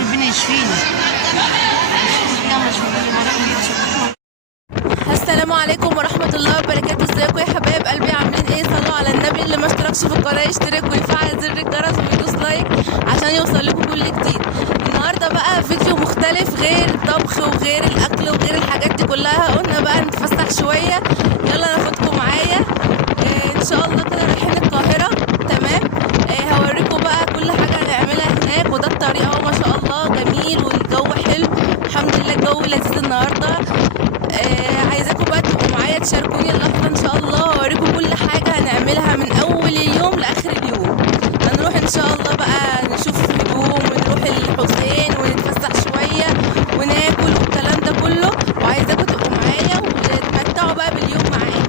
ربنا يشفينا. السلام عليكم ورحمة الله وبركاته. ازيكم يا حبايب قلبي؟ عاملين ايه؟ صلوا على النبي. اللي ما اشتركش في القناة يشترك ويفعل زر الجرس ويدوس لايك عشان يوصل لكم كل جديد. النهارده بقى فيديو مختلف، غير الطبخ وغير الاكل وغير الحاجات دي كلها. قلنا بقى نتفسح شوية، يلا ناخدكم معايا. ان شاء الله كده رايحين القاهرة. تمام. هوريكم بقى كل حاجة هنعملها هناك، وده الطريق اهو ما شاء الله جميل والجو حلو الحمد لله. الجو لذيذ النهارده. عايزاكم بقى تبقوا معايا تشاركوني اللحظة ان شاء الله. هوريكم كل حاجة هنعملها من اول اليوم لاخر اليوم. هنروح ان شاء الله بقى نشوف هدوم ونروح الحسين ونتفسح شوية وناكل والكلام ده كله، وعايزاكم تبقوا معايا وتتمتعوا بقى باليوم معايا.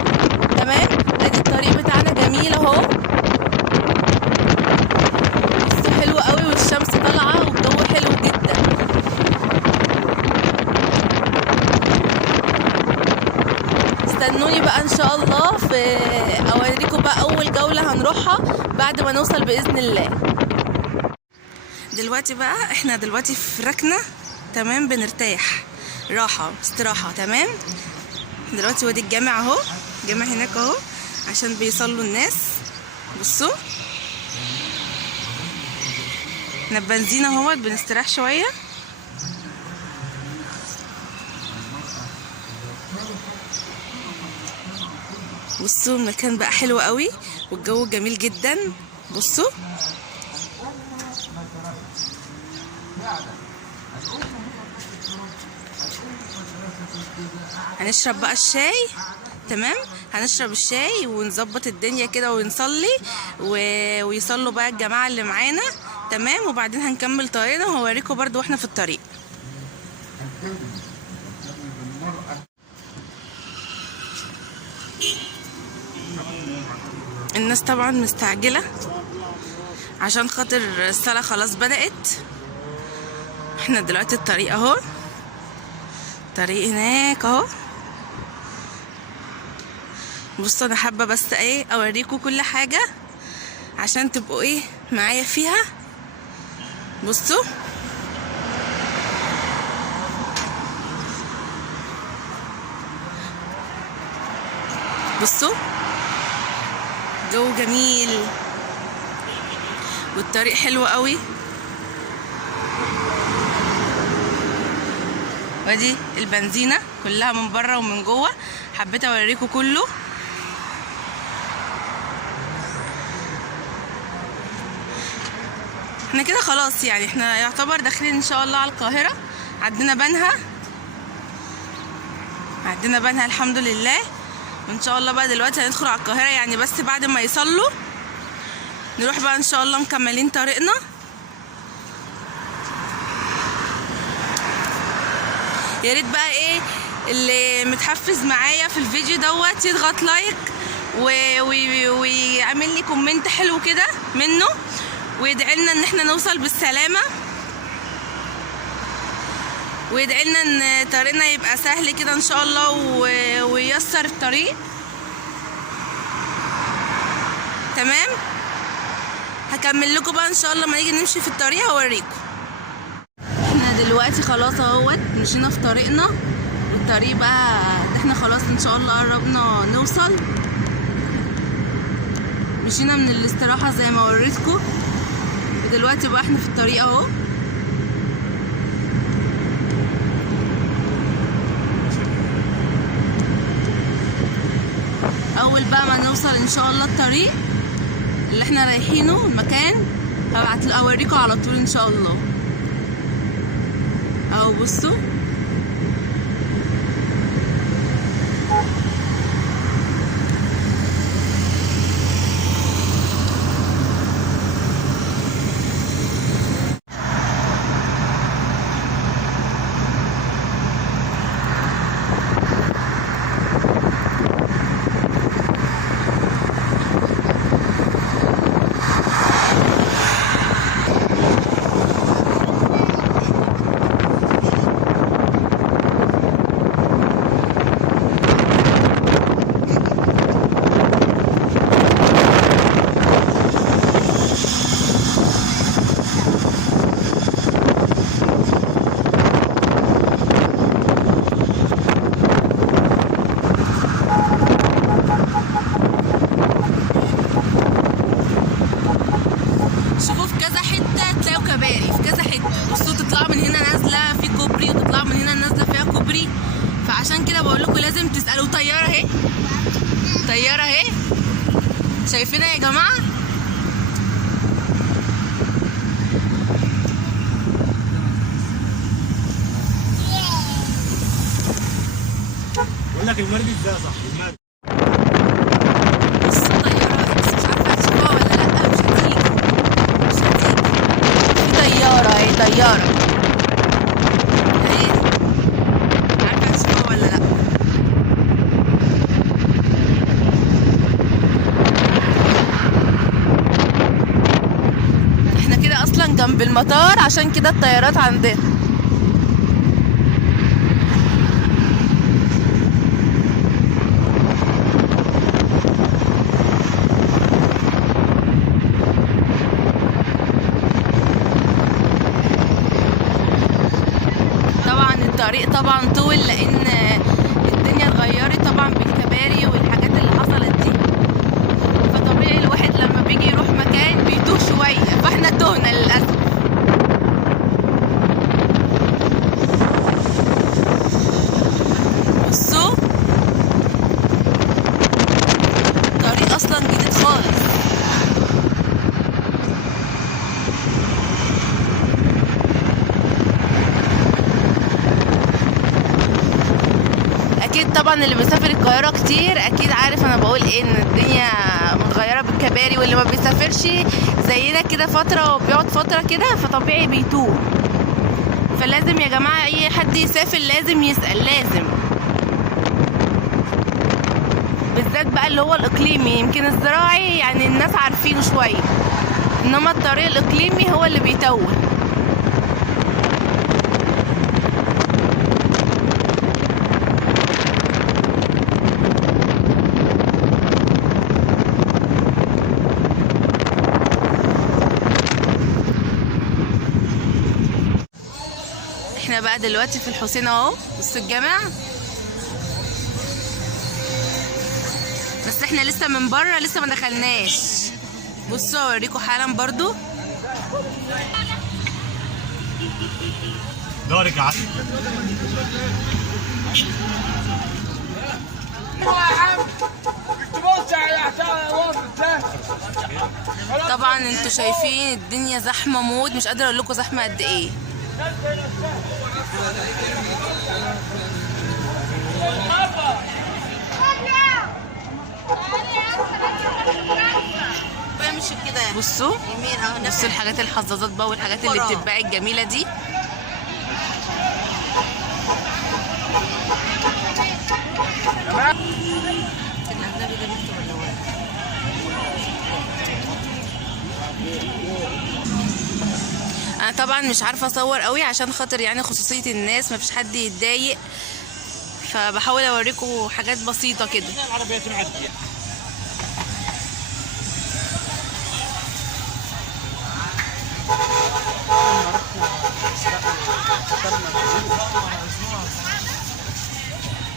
تمام. ادي الطريق بتاعنا جميل اهو، بصوا حلو قوي والشمس طالعة والجو حلو جدا. استنوني بقى ان شاء الله في اوريكم بقى اول جولة هنروحها بعد ما نوصل باذن الله. دلوقتي بقى احنا دلوقتي في ركنة. تمام. بنرتاح راحة استراحة. تمام. دلوقتي وادي الجامع اهو، الجامع هناك اهو عشان بيصلوا الناس. بصوا احنا بنزين اهوت بنستراح شوية. بصوا المكان بقى حلو قوي والجو جميل جدا. بصوا هنشرب بقى الشاي. تمام. هنشرب الشاي ونظبط الدنيا كده ونصلي ويصلوا بقى الجماعة اللي معانا. تمام. وبعدين هنكمل طريقنا وهوريكم برضو واحنا في الطريق. الناس طبعا مستعجلة عشان خاطر الصلاة خلاص بدأت. احنا دلوقتي الطريق اهو، الطريق هناك اهو. بصوا انا حابة بس ايه اوريكم كل حاجة عشان تبقوا ايه معايا فيها. بصوا بصوا جو جميل والطريق حلو قوي. ودي البنزينة كلها من بره ومن جوه، حبيت اوريكم كله. احنا كده خلاص يعني احنا يعتبر داخلين ان شاء الله على القاهرة. عندنا بنها الحمد لله. وان شاء الله بقى دلوقتي هندخل على القاهرة، يعني بس بعد ما يصلوا نروح بقى ان شاء الله مكملين طريقنا. يا ريت بقى ايه اللي متحفز معايا في الفيديو دوت يضغط لايك ويعمل لي كومنت حلو كده منه، ويدعي لنا ان احنا نوصل بالسلامة، ويدعي لنا ان طريقنا يبقى سهل كده ان شاء الله وييسر الطريق. تمام. هكمل لكم بقى ان شاء الله لما نيجي نمشي في الطريق هوريكم. احنا دلوقتي خلاص اهوت مشينا في طريقنا، والطريق بقى احنا خلاص ان شاء الله قربنا نوصل. مشينا من الاستراحة زي ما وريتكم، ودلوقتي بقى احنا في الطريق اهو. اول بقى ما نوصل ان شاء الله الطريق اللي احنا رايحينه المكان اوريكم على طول ان شاء الله. اهو بصوا اهي، شايفينها يا جماعه؟ بقول لك المرج ازاي يا صاحبي؟ المرج بص طياره، بس مش عارفه هتشوفوها ولا لا. مش هتيجي، مش هتيجي. في طياره اهي، طياره اهي، مش عارفه هتشوفوها ولا لا. احنا كده اصلا جنب المطار، عشان كده الطيارات عندنا. طبعا الطريق طبعا طول، لان الدنيا اتغيرت طبعا بالكباري والحاجات اللي حصلت دي، فطبيعي الواحد لما بيجي يروح مكان بيتوه شويه، فاحنا تهنا للاسف. بصوا الطريق اصلا جديد خالص. اكيد طبعا اللي بيسافر القاهره كتير اكيد عارف انا بقول ايه، ان الدنيا متغيره بالكباري، واللي ما بيسافرش زينا كده فتره وبيقعد فتره كده فطبيعي بيتوه. فلازم يا جماعه اي حد يسافر لازم يسال، لازم، بالذات بقى اللي هو الاقليمي. يمكن الزراعي يعني الناس عارفينه شويه، انما الطريق الاقليمي هو اللي بيتوه. احنا بقى دلوقتي في الحسين اهو، بصوا الجامع، بس احنا لسه من بره، لسه ما دخلناش. بصوا اوريكم حالا برضو. دورك يا عم. طبعا انتوا شايفين الدنيا زحمه موت، مش قادره اقول لكم زحمه قد ايه. بصوا بصوا الحاجات، الحظاظات بقى والحاجات اللي بتتباع الجميله دي. انا طبعا مش عارفه اصور قوي عشان خاطر يعني خصوصيه الناس، مفيش حد يتضايق، فبحاول اوريكم حاجات بسيطه كده.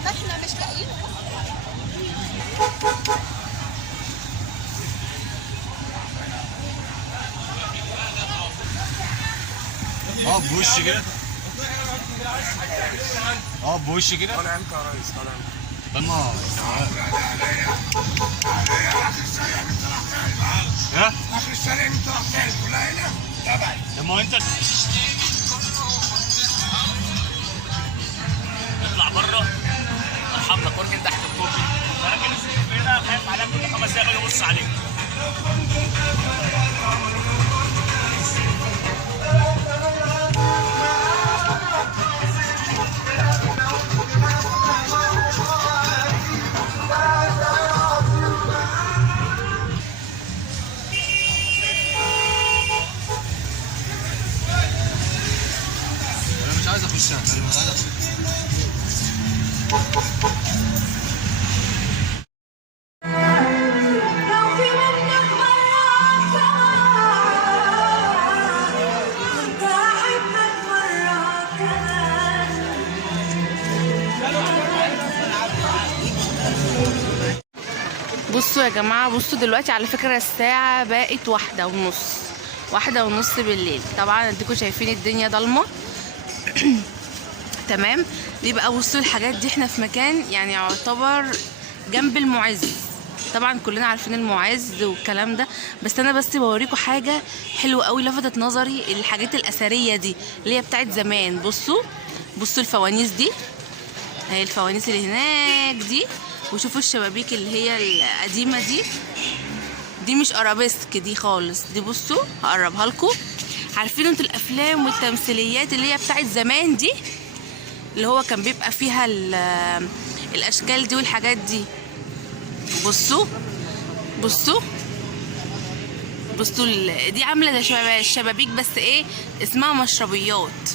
احنا مش لاقيين. بوش كده، بوش كده. طالع امتى يا ريس؟ طالع امتى؟ ها؟ اخر الشارع انت راح تعمل كلها هنا تبعي. لما انت اطلع بره ارحم لك واركن تحت الكوبري، راجل هنا خايف عليك كل 5 دقايق باجي ابص عليك. انا مش عايز اخش، انا مش عايز اخش. بصوا يا جماعه، بصوا دلوقتي على فكره الساعه بقت 1:30، 1:30 بالليل. طبعا اديكم شايفين الدنيا ضلمه. تمام. دي بقى بصوا الحاجات دي، احنا في مكان يعني يعتبر جنب المعز، طبعا كلنا عارفين المعز والكلام ده، بس انا بس بوريكم حاجه حلوه قوي لفتت نظري، الحاجات الاثريه دي اللي هي بتاعت زمان. بصوا الفوانيس دي اهي، الفوانيس اللي هناك دي، وشوفوا الشبابيك اللي هي القديمه دي مش ارابيسك دي خالص، دي بصوا هقربها لكم. عارفين انتوا الافلام والتمثيليات اللي هي بتاعت زمان دي، اللي هو كان بيبقى فيها الاشكال دي والحاجات دي. بصوا دي عامله زي الشبابيك، بس ايه اسمها مشربيات.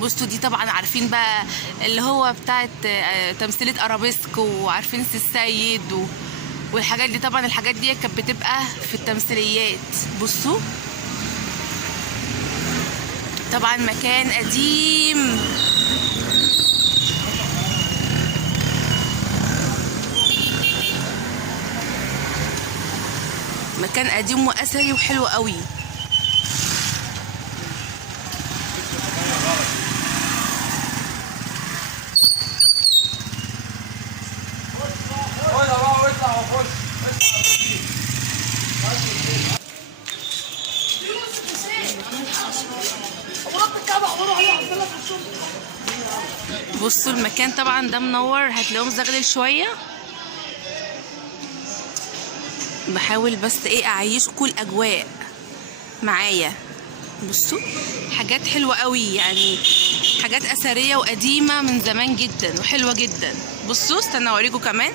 بصوا دي طبعا عارفين بقى اللي هو بتاعت تمثيليه ارابيسك، وعارفين السيد والحاجات دي. طبعا الحاجات دي كانت بتبقى في التمثيليات. بصوا طبعا مكان قديم، مكان قديم واثري وحلو قوي. بصوا المكان طبعا ده منور، هتلاقوه مزغلل شويه. بحاول بس ايه اعيشكوا الاجواء معايا. بصوا حاجات حلوه قوي، يعني حاجات اثريه وقديمه من زمان جدا وحلوه جدا. بصوا استنى اوريكم كمان.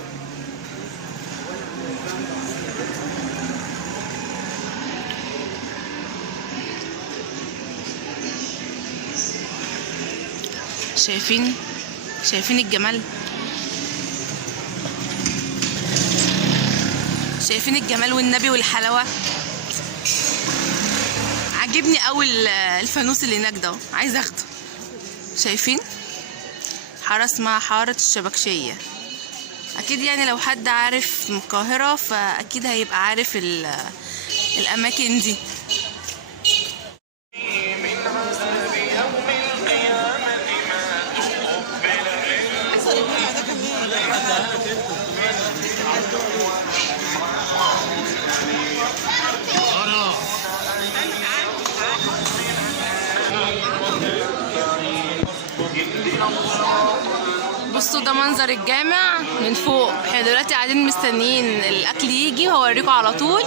شايفين الجمال، شايفين الجمال والنبي والحلاوه. عجبني قوي الفانوس اللي هناك ده، عايزه اخده. شايفين حاره اسمها حاره الشبكشيه، اكيد يعني لو حد عارف من القاهره فاكيد هيبقى عارف الاماكن دي. بصوا ده منظر الجامع من فوق. احنا دلوقتي قاعدين مستنيين الاكل يجي وهوريكم على طول.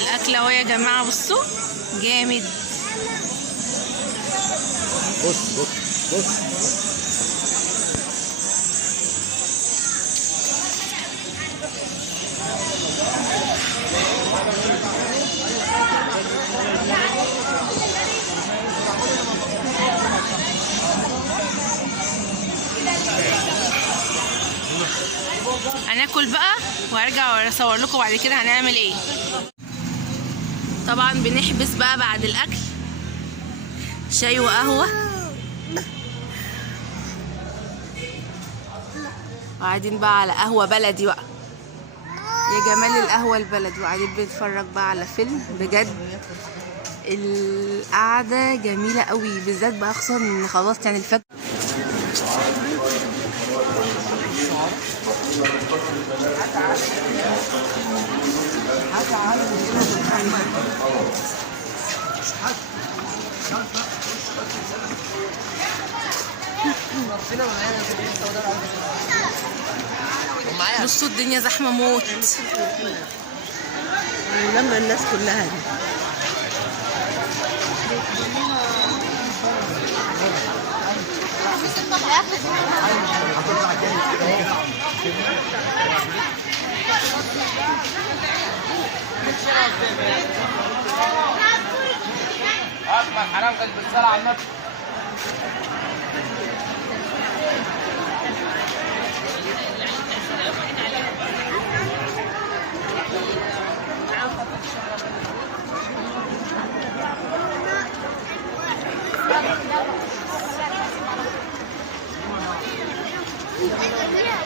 الاكل اهو يا جماعه، بصوا جامد. بص هناكل بقى وارجع اصور لكم بعد كده هنعمل ايه. طبعا بنحبس بقى بعد الاكل، شاي وقهوه، وقاعدين بقى على قهوه بلدي بقى، يا جمال القهوه البلدي. وقاعدين بنتفرج بقى على فيلم. بجد القعده جميله قوي، بالذات بقى خصوصا ان خلاص يعني الفجر. بصوا الدنيا زحمه موت، لما الناس كلها دي اكبر حرام قلب الصلاه على النبي. Yeah.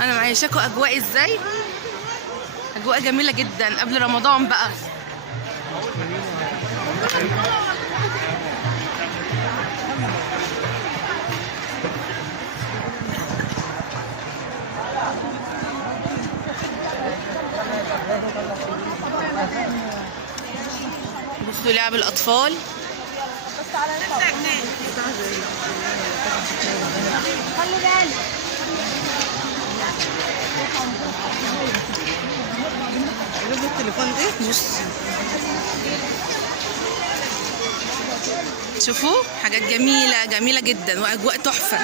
انا معيشاكوا اجواء ازاي؟ اجواء جميله جدا قبل رمضان بقى. بصوا لعب الاطفال. خلي بالك. جيب التليفون دي. بص شوفوا حاجات جميله جميله جدا واجواء تحفه.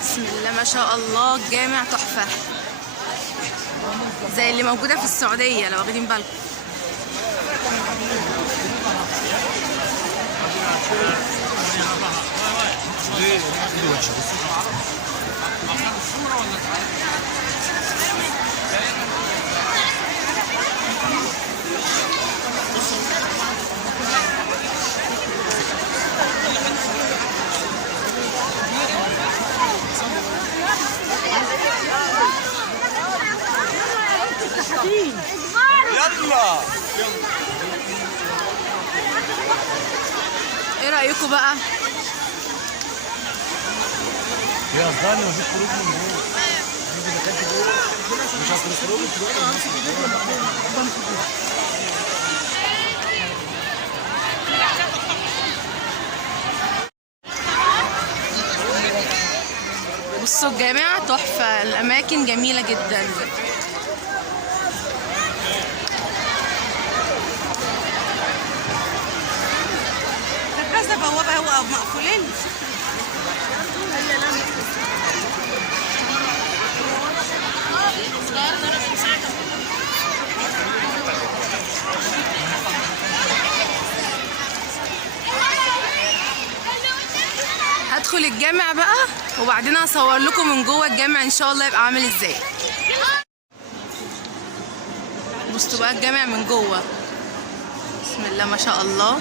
بسم الله ما شاء الله، الجامع تحفة زي اللي موجودة في السعودية لو واخدين بالكم. يلا ايه رأيكم بقى؟ يا اصدقائي مفيش خروج من جوه. مش هتخرجوا بصوا الجامع تحفة، الأماكن جميلة جدا. كذا بوابه هو مقفولين. هدخل الجامع بقى وبعدين هصور لكم من جوه الجامع ان شاء الله يبقى عامل ازاي. بصوا بقى الجامع من جوه، بسم الله ما شاء الله.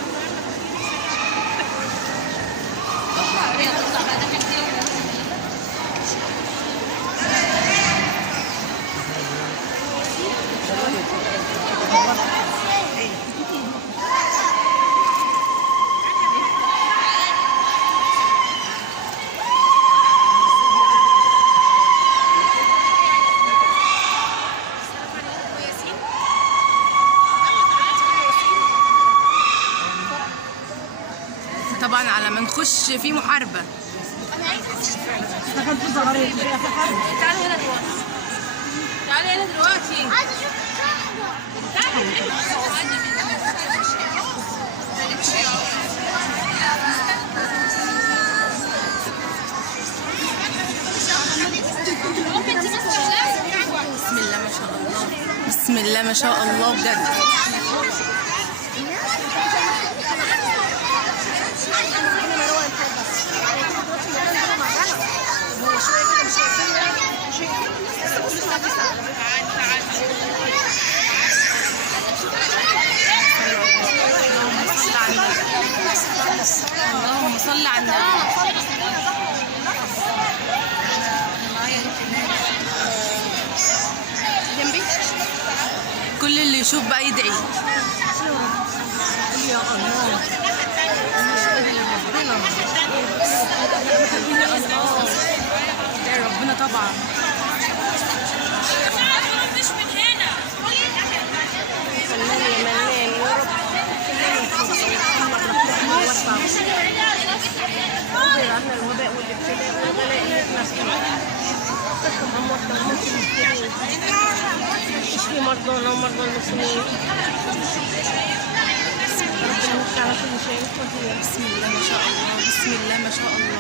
طبعا على ما نخش في محاربة. تعالي هنا دلوقتي، تعالي هنا دلوقتي. بسم الله ما شاء الله، بسم الله ما شاء الله بجد. اللهم صل على النبي. جنبي كل اللي يشوف بقى يدعي. يا الله يا ربنا طبعا. فنان يا منان يا رب. عنا الوباء والابتلاء والغلاء اللي احنا ومرضانا ومرضى المسلمين. ربنا يوفقنا على كل شيء. بسم الله ما شاء الله، بسم الله ما شاء الله.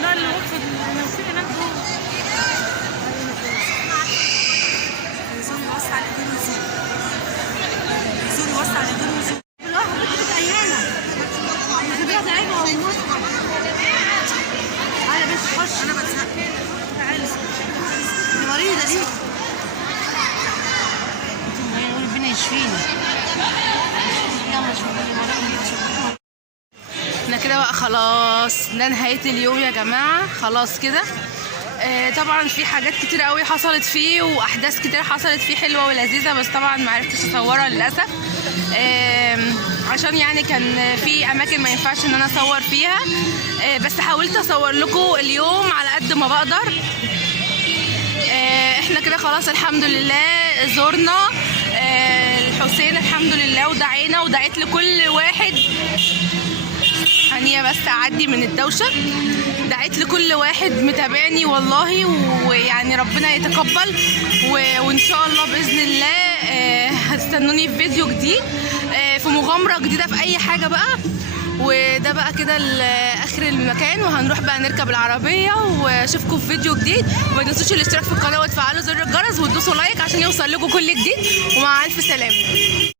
لا اللي وقف المنزل هناك دول. زوري وسع على ايدين وزوري. زوري وسع على ايدين وزوري. الواحد بتبقى عيانة. الزبيعة تعبها وموت. تعالى بس خش. أنا بتزق. تعالى. دي مريضة دي. ربنا يشفينا. يلا شوفي احنا كده بقى خلاص، ده نهاية اليوم يا جماعة، خلاص كده. طبعا في حاجات كتير قوي حصلت فيه واحداث كتير حصلت فيه حلوة ولذيذة، بس طبعا ما عرفتش اصورها للأسف. عشان يعني كان في اماكن ما ينفعش ان انا اصور فيها. بس حاولت اصور لكم اليوم على قد ما بقدر. احنا كده خلاص الحمد لله زورنا الحسين الحمد لله، ودعينا ودعيت لكل واحد. ثانية بس أعدي من الدوشة. دعيت لكل واحد متابعني والله، ويعني ربنا يتقبل، وإن شاء الله بإذن الله هتستنوني في فيديو جديد، في مغامرة جديدة، في أي حاجة بقى. وده بقى كده آخر المكان، وهنروح بقى نركب العربية واشوفكم في فيديو جديد. وما تنسوش الاشتراك في القناة وتفعلوا زر الجرس وتدوسوا لايك عشان يوصل لكم كل جديد. ومع ألف سلامة.